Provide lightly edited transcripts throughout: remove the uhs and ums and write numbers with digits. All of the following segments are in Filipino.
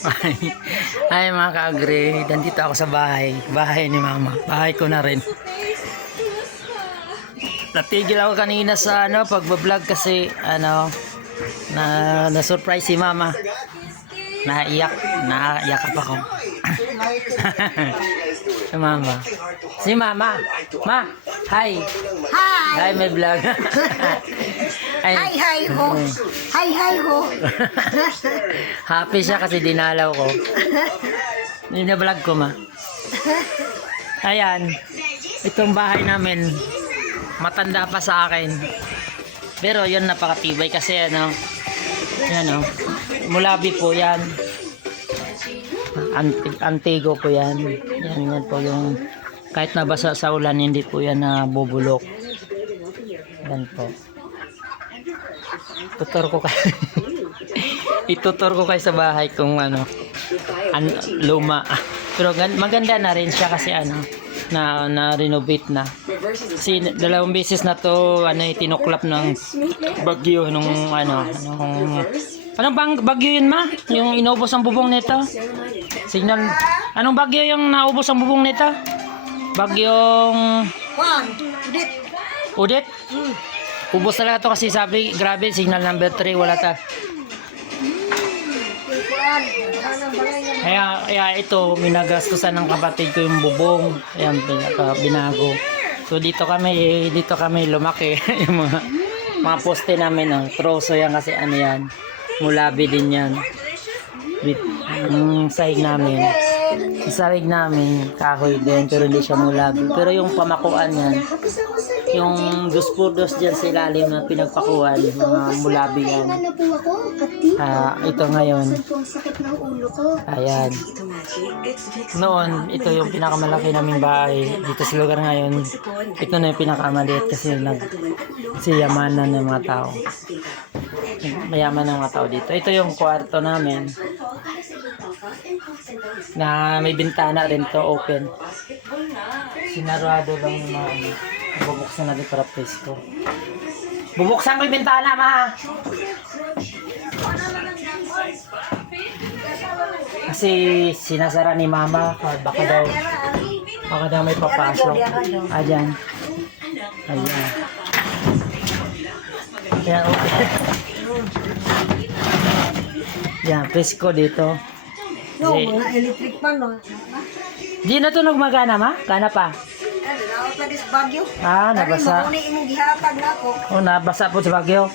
Ay, ay mga ka-agri, nandito ako sa bahay. Bahay ni mama. Bahay ko na rin. Natigil ako kanina sa pagbablog kasi na-surprise si mama. Naiyak ako. Si mama. Si mama. Ma, hi. Hi! Hi, may vlog. Ay, Hi, hi ho! Hi, hi ho! happy siya kasi dinalaw ko. Nina-vlog ko, ma. Ayan. Itong bahay namin, matanda pa sa akin. Pero yun, napakatibay kasi yan mulabi po yan. Antigo po yan. Yan po yung kahit nabasa sa ulan, hindi po yan nabubulok. Yan po. Itutur ko kayo sa bahay kung luma. Pero maganda na rin siya kasi na-renovate na. Kasi 2 beses na to tinuklap ng bagyo nung anong bang bagyo yun, ma? Yung inubos ang bubong nito? Signal. Anong bagyo yung naubos ang bubong nito? Bagyong Udit? Ubos talaga to kasi sabi, grabe, signal number 3, wala ta. Kaya ito, minagastusan ng kapatid ko yung bubong. Ayan, binago. So dito kami lumaki. Yung mga poste namin, troso yan kasi yan. Mulabi din yan. Ang sahig namin, kahoy din, pero hindi siya mulabi. Pero yung pamakuan yan, yung dos por dos dyan sa ilalim na pinagpakuan, mga mulabi yan. Ito ngayon. Ayan. Noon, ito yung pinakamalaki naming bahay. Dito sa lugar ngayon, ito na yung pinakamaliit kasi yamanan ng mga tao. Mayaman ng mga tao dito. Ito yung kwarto namin. Na may bintana rin to, open. Sinarado lang yung mga bubuksan natin para presko. Bubuksan ko yung bintana, ma! Kasi sinasara ni mama, baka daw may papasok. Ayan. Ayan. Ayan, okay. Yan, presko dito. No, mga electric pan, no? Di na to nagmagana, ma? Kana pa? Bagyo. Nabasa. Imong gihatag na ako. Nabasa po sa bagyo.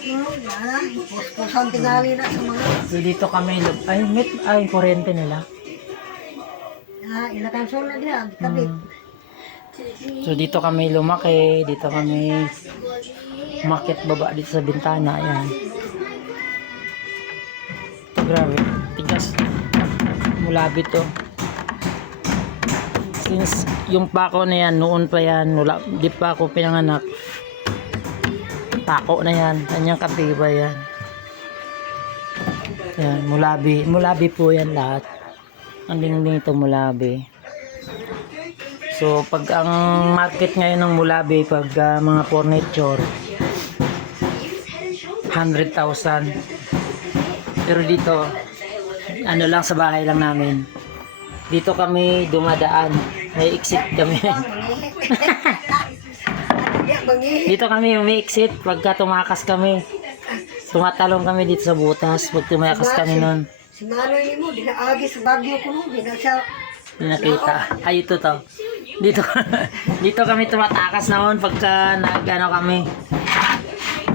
Pusang tingali na sa mga. So dito kami, kuryente nila. Inakansol na diyan, kabit. So dito kami lumaki, dito kami umakyat baba dito sa bintana, ayan. Grabe, tigas. Mulabi to. Since yung pako na yan, noon pa yan, di pa ako pinanganak. Pako na yan, kanyang katibay yan. Yan, mulabi po yan lahat. Ang dingding ito mulabi. So pag ang market ngayon ng mulabi, pag mga furniture, 100,000. Pero dito, lang sa bahay lang namin. Dito kami dumadaan. May exit kami. Dito kami umi-exit pagka tumakas kami. Tumatalong kami dito sa butas pag tumakas kami nun. Si Manoy mo, dinaagi sa bagyo ko nun, Nakita. Ay, ito to. Dito kami tumatakas noon pagka kami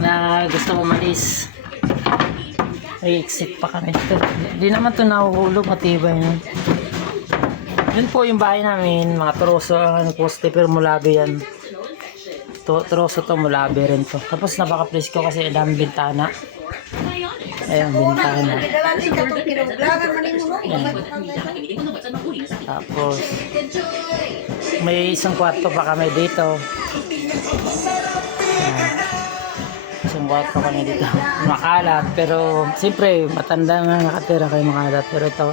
na gusto umalis. Ay, exit pa kami dito. Hindi naman ito nahuhulog, matibay yun. Yun po yung bahay namin, mga troso ang poste, pero mulabi yan. Troso to, mulabi rin to. Tapos napaka-place ko kasi daming bintana. Ayan, bintana. Tapos may isang kwarto pa kami dito. Isang kwarto kami dito. Makalat, pero siyempre matanda nga nakatira kayo makalat. Pero ito,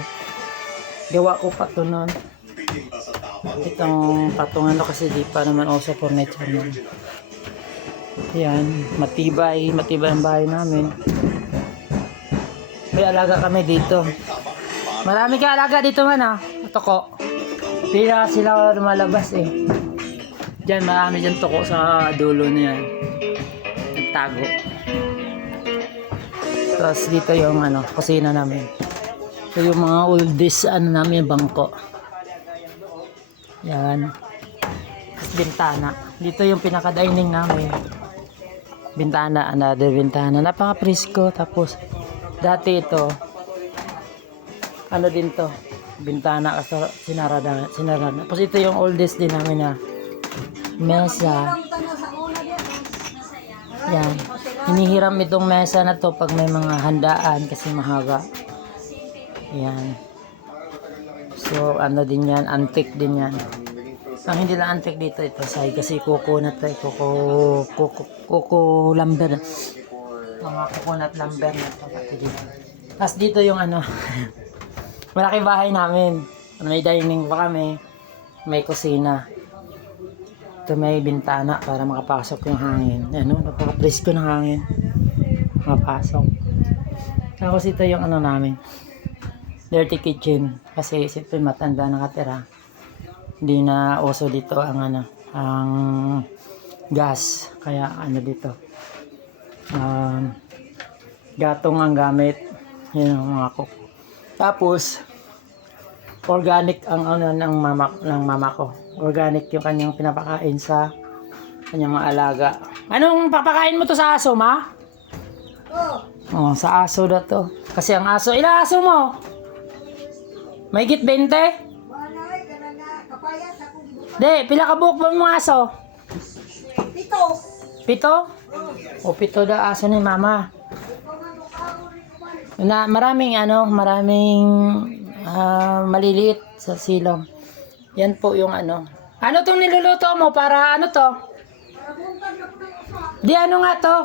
gawa ko pa ito noon. Itong patungan kasi di pa naman uso furniture nun. Yan, matibay ang bahay namin. May alaga kami dito. Marami ka alaga dito man ah. Toko. Pira sila lumalabas eh. Diyan, marami dyan toko sa dulo na yan. Nagtago. Tapos dito yung ano, kusina namin. Ito yung mga oldest ano namin, bangko. Yan. Tapos bintana. Dito yung pinaka-dining namin. Bintana, another bintana. Napaka-presko. Tapos, dati ito, ano din to, bintana kasi sinarada. Tapos ito yung oldest din namin na mesa. Yan. Hinihiram itong mesa na to pag may mga handaan kasi mahaba. Yan. So, ano din yan, antique din yan. Ang hindi lang antique dito, ito side kasi kuko na to, kuko lumber. Mga coconut lumber na to pati dito. Tapos dito yung ano, malaki bahay namin. May dining pa kami, may kusina. Ito may bintana para makapasok yung hangin. Ano, napaka-presko ng hangin. Makapasok. Tapos ito yung ano namin, dirty kitchen. Kasi siyempre matanda nakatira. Hindi na uso dito ang ano, ang gas. Kaya ano dito, gatong ang gamit. Yun ang mga cook. Tapos organic ang ano ng mama ko. Organic yung kanyang pinapakain sa kanyang mga alaga. Anong papakain mo to sa aso, ma? Oh, sa aso daw to. Kasi ang aso, ilang aso mo? Mahigit 20? De, pila ka buhok ba mga aso? 7. 7? O 7 daw aso ni mama. Na maraming maliliit sa silong. Yan po yung ano. Ano tong niluluto mo para ano to? Di ano nga to?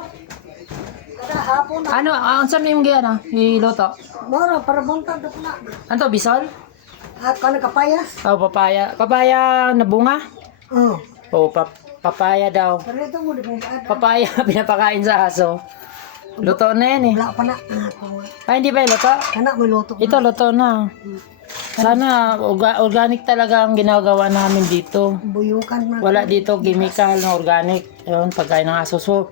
Ano, ang saan yung gana? Niluto? Moro, para buntag na po na. Ano to, bisol? At kung kapayas? Oh, papaya. Papaya na bunga? Oo. Oh, papaya daw. Pero ito mo, di mo ba? Papaya pinapakain sa aso. Luto na yan eh. Wala pa na. Ay, hindi ba yung luto? Anak, may luto. Ito, luto na. Sana organic talaga ang ginagawa namin dito. Buyukan na. Wala dito chemical na organic. Ayun, pagkain ng aso. So,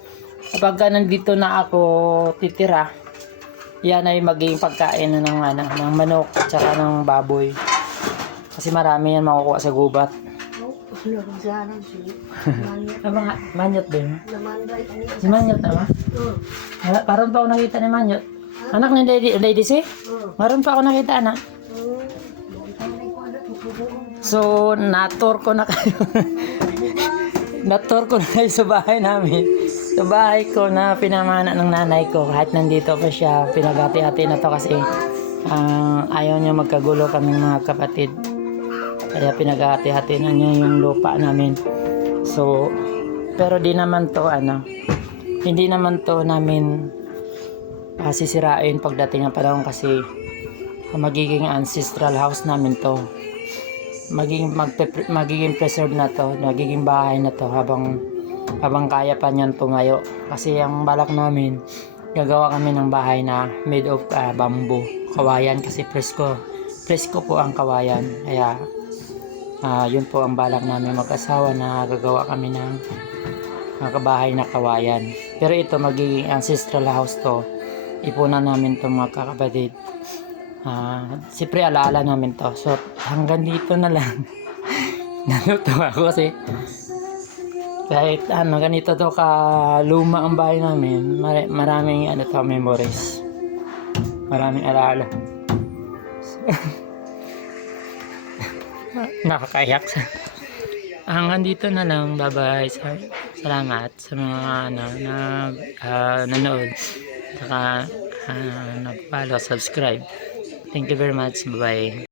kapag nandito na ako titira, yan ay magiging pagkain na ng manok at saka ng baboy. Kasi marami yan makukuha sa gubat. Manyot din. Si Manyot na ba? Parang pa ako nakita ni Manyot. Anak ni Lady C? Maroon pa ako nakita, anak. So, na-tour ko na kayo. Na-tour ko na kayo sa bahay namin. Sa bahay ko na pinamana ng nanay ko. Kahit nandito pa siya, pinagati-hati na to kasi ayaw niya magkagulo kaming mga kapatid. Kaya pinagati-hati na niya yung lupa namin. So, pero di naman to hindi naman to namin sisirain pagdating ng panahon kasi magiging ancestral house namin to. Magiging preserve na to, magiging bahay na to habang kaya pa niyan tumayo. Kasi ang balak namin, gagawa kami ng bahay na made of bamboo, kawayan kasi presko po ang kawayan. Kaya yun po ang balak namin mag-asawa na gagawa kami ng bahay na kawayan. Pero ito magiging ancestral house to. Ipunan namin to mga kakapatid. Siyempre alaala namin to. So hanggang dito na lang. Naluto ako kasi kahit ganito to luma ang bahay namin, maraming memories. Maraming alaala. Nakakayak. Hanggang dito na lang. Bye-bye. Salamat sa mga nanood. Saka nag-follow, subscribe. Thank you very much. Bye-bye.